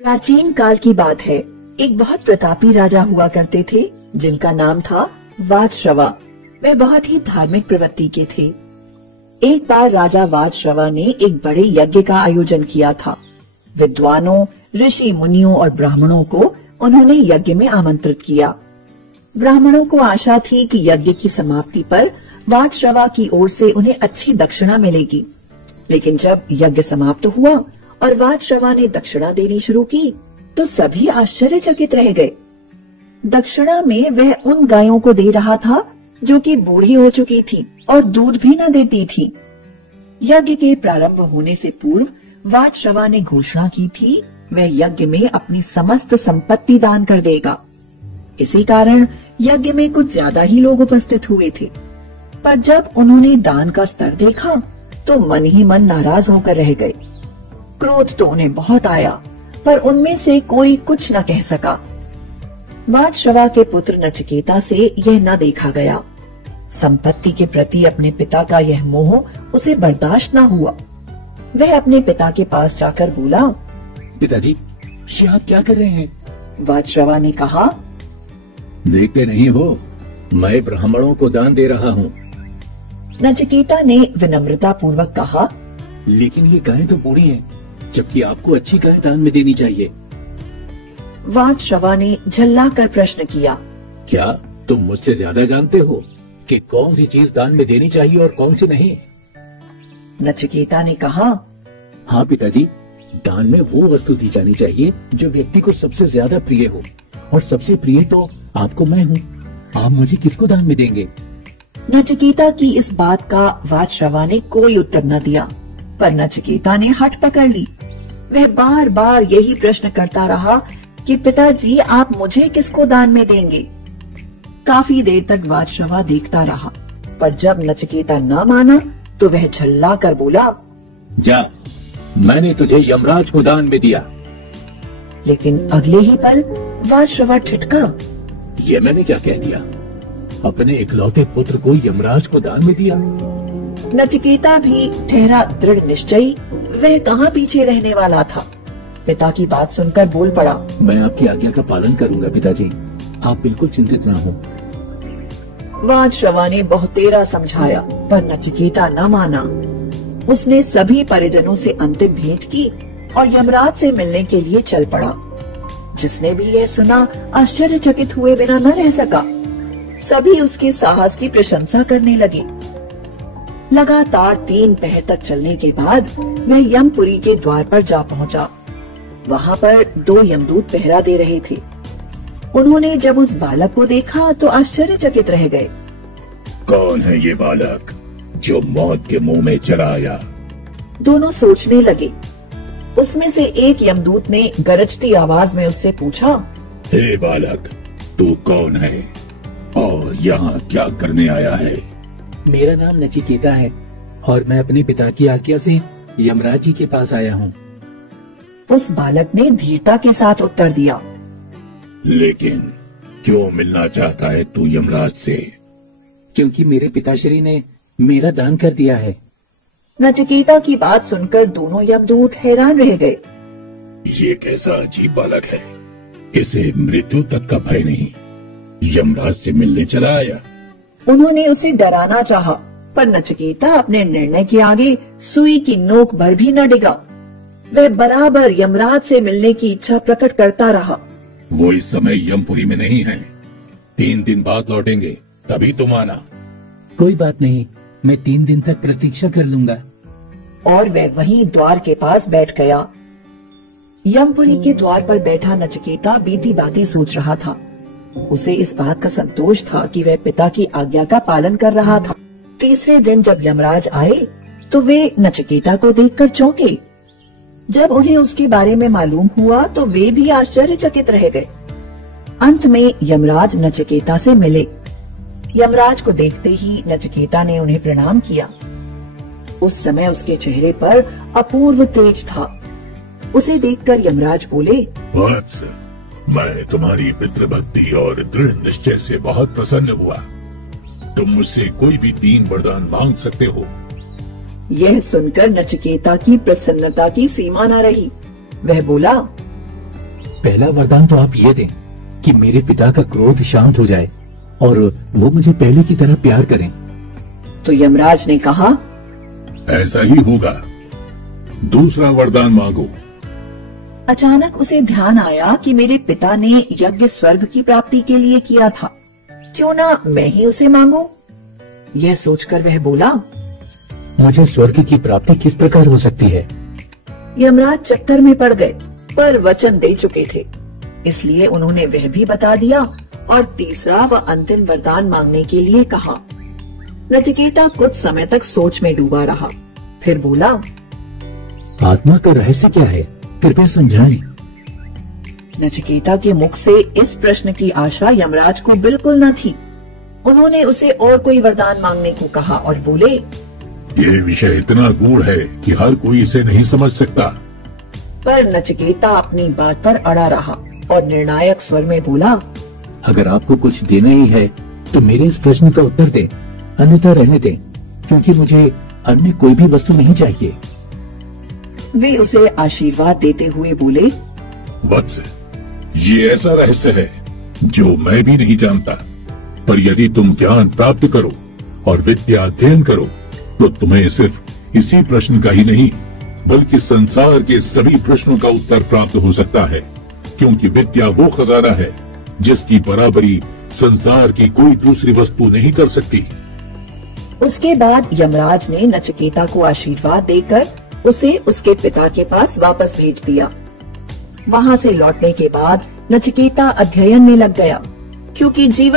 प्राचीन काल की बात है। एक बहुत प्रतापी राजा हुआ करते थे जिनका नाम था वातश्रवा। वे बहुत ही धार्मिक प्रवृत्ति के थे। एक बार राजा वातश्रवा ने एक बड़े यज्ञ का आयोजन किया था। विद्वानों, ऋषि मुनियों और ब्राह्मणों को उन्होंने यज्ञ में आमंत्रित किया। ब्राह्मणों को आशा थी कि यज्ञ की समाप्ति पर वातश्रवा की ओर से उन्हें अच्छी दक्षिणा मिलेगी। लेकिन जब यज्ञ समाप्त हुआ और वातश्रवा ने दक्षिणा देनी शुरू की तो सभी आश्चर्यचकित रह गए। दक्षिणा में वह उन गायों को दे रहा था जो कि बूढ़ी हो चुकी थी और दूध भी न देती थी। यज्ञ के प्रारंभ होने से पूर्व वातश्रवा ने घोषणा की थी वह यज्ञ में अपनी समस्त संपत्ति दान कर देगा। इसी कारण यज्ञ में कुछ ज्यादा ही लोग उपस्थित हुए थे। पर जब उन्होंने दान का स्तर देखा तो मन ही मन नाराज होकर रह गए। क्रोध तो उन्हें बहुत आया, पर उनमें से कोई कुछ न कह सका। वातश्रवा के पुत्र नचिकेता से यह न देखा गया। संपत्ति के प्रति अपने पिता का यह मोह उसे बर्दाश्त न हुआ। वह अपने पिता के पास जाकर बोला, पिताजी, ये आप क्या कर रहे हैं? वातश्रवा ने कहा, देखते नहीं हो, मैं ब्राह्मणों को दान दे रहा हूँ। नचिकेता ने विनम्रता पूर्वक कहा, लेकिन ये गायें तो बूढ़ी हैं, जबकि आपको अच्छी गाय दान में देनी चाहिए। वातश्रवा ने झल्लाकर प्रश्न किया, क्या तुम मुझसे ज्यादा जानते हो कि कौन सी चीज दान में देनी चाहिए और कौन सी नहीं? नचिकेता ने कहा, हाँ पिताजी, दान में वो वस्तु दी जानी चाहिए जो व्यक्ति को सबसे ज्यादा प्रिय हो, और सबसे प्रिय तो आपको मैं हूँ। आप मुझे किसको दान में देंगे? नचिकेता की इस बात का वातश्रवा ने कोई उत्तर न दिया, पर नचिकेता ने हठ पकड़ ली। वह बार बार यही प्रश्न करता रहा कि पिताजी, आप मुझे किसको दान में देंगे? काफी देर तक वातश्रवा देखता रहा, पर जब नचिकेता न माना तो वह झल्ला कर बोला, जा, मैंने तुझे यमराज को दान में दिया। लेकिन अगले ही पल वातश्रवा ठिठका, ये मैंने क्या कह दिया? अपने इकलौते पुत्र को यमराज को दान में दिया? नचिकेता भी ठहरा दृढ़ निश्चयी। वह कहाँ पीछे रहने वाला था। पिता की बात सुनकर बोल पड़ा, मैं आपकी आज्ञा का पालन करूंगा पिताजी, आप बिल्कुल चिंतित न हो। वातश्रवा ने बहुतेरा समझाया, पर नचिकेता न माना। उसने सभी परिजनों से अंतिम भेंट की और यमराज से मिलने के लिए चल पड़ा। जिसने भी यह सुना आश्चर्यचकित हुए बिना न रह सका। सभी उसके साहस की प्रशंसा करने लगे। लगातार 3 पहर तक चलने के बाद वह यमपुरी के द्वार पर जा पहुंचा। वहां पर 2 यमदूत पहरा दे रहे थे। उन्होंने जब उस बालक को देखा तो आश्चर्यचकित रह गए। कौन है ये बालक जो मौत के मुंह में चला आया? दोनों सोचने लगे। उसमें से एक यमदूत ने गरजती आवाज में उससे पूछा, हे बालक, तू कौन है और यहाँ क्या करने आया है? मेरा नाम नचिकेता है और मैं अपने पिता की आज्ञा से यमराज जी के पास आया हूँ। उस बालक ने धीरता के साथ उत्तर दिया, लेकिन क्यों मिलना चाहता है तू यमराज से? क्योंकि मेरे पिताश्री ने मेरा दान कर दिया है। नचिकेता की बात सुनकर दोनों यमदूत हैरान रह गए। ये कैसा अजीब बालक है, इसे मृत्यु तक का भय नहीं, यमराज से मिलने चला आया। उन्होंने उसे डराना चाहा, पर नचिकेता अपने निर्णय के आगे सुई की नोक भर भी न डिगा। वह बराबर यमराज से मिलने की इच्छा प्रकट करता रहा। वो इस समय यमपुरी में नहीं है, 3 दिन बाद लौटेंगे, तभी तुम आना। कोई बात नहीं, मैं 3 दिन तक प्रतीक्षा कर लूंगा। और वह वहीं द्वार के पास बैठ गया। यमपुरी के द्वार पर बैठा नचिकेता बीती बातें सोच रहा था। उसे इस बात का संतोष था कि वह पिता की आज्ञा का पालन कर रहा था। तीसरे दिन जब यमराज आए तो वे नचिकेता को देखकर चौंके। जब उन्हें उसके बारे में मालूम हुआ तो वे भी आश्चर्यचकित रह गए। अंत में यमराज नचिकेता से मिले। यमराज को देखते ही नचिकेता ने उन्हें प्रणाम किया। उस समय उसके चेहरे पर अपूर्व तेज था। उसे देखकर यमराज बोले, वत्स, मैं तुम्हारी पितृभक्ति और दृढ़ निश्चय से बहुत प्रसन्न हुआ। तुम मुझसे कोई भी 3 वरदान मांग सकते हो। यह सुनकर नचिकेता की प्रसन्नता की सीमा न रही। वह बोला, पहला वरदान तो आप ये दें कि मेरे पिता का क्रोध शांत हो जाए और वो मुझे पहले की तरह प्यार करें। तो यमराज ने कहा, ऐसा ही होगा। दूसरा वरदान मांगो। अचानक उसे ध्यान आया कि मेरे पिता ने यज्ञ स्वर्ग की प्राप्ति के लिए किया था, क्यों ना मैं ही उसे मांगू। यह सोचकर वह बोला, मुझे स्वर्ग की प्राप्ति किस प्रकार हो सकती है? यमराज चक्कर में पड़ गए, पर वचन दे चुके थे, इसलिए उन्होंने वह भी बता दिया और तीसरा व अंतिम वरदान मांगने के लिए कहा। नचिकेता कुछ समय तक सोच में डूबा रहा, फिर बोला, आत्मा का रहस्य क्या है, कृपया समझाएं। नचिकेता के मुख से इस प्रश्न की आशा यमराज को बिल्कुल न थी। उन्होंने उसे और कोई वरदान मांगने को कहा और बोले, ये विषय इतना गूढ़ है कि हर कोई इसे नहीं समझ सकता। पर नचिकेता अपनी बात पर अड़ा रहा और निर्णायक स्वर में बोला, अगर आपको कुछ देना ही है तो मेरे इस प्रश्न का उत्तर दें, अन्यथा रहने दें, क्योंकि मुझे अन्य कोई भी वस्तु नहीं चाहिए। वे उसे आशीर्वाद देते हुए बोले, वत्स, ये ऐसा रहस्य है जो मैं भी नहीं जानता, पर यदि तुम ज्ञान प्राप्त करो और विद्या अध्ययन करो तो तुम्हें सिर्फ इसी प्रश्न का ही नहीं बल्कि संसार के सभी प्रश्नों का उत्तर प्राप्त हो सकता है, क्योंकि विद्या वो खजाना है जिसकी बराबरी संसार की कोई दूसरी वस्तु नहीं कर सकती। उसके बाद यमराज ने नचिकेता को आशीर्वाद देकर उसे उसके पिता के पास वापस भेज दिया। वहाँ से लौटने के बाद नचिकेता अध्ययन में लग गया, क्योंकि जीवन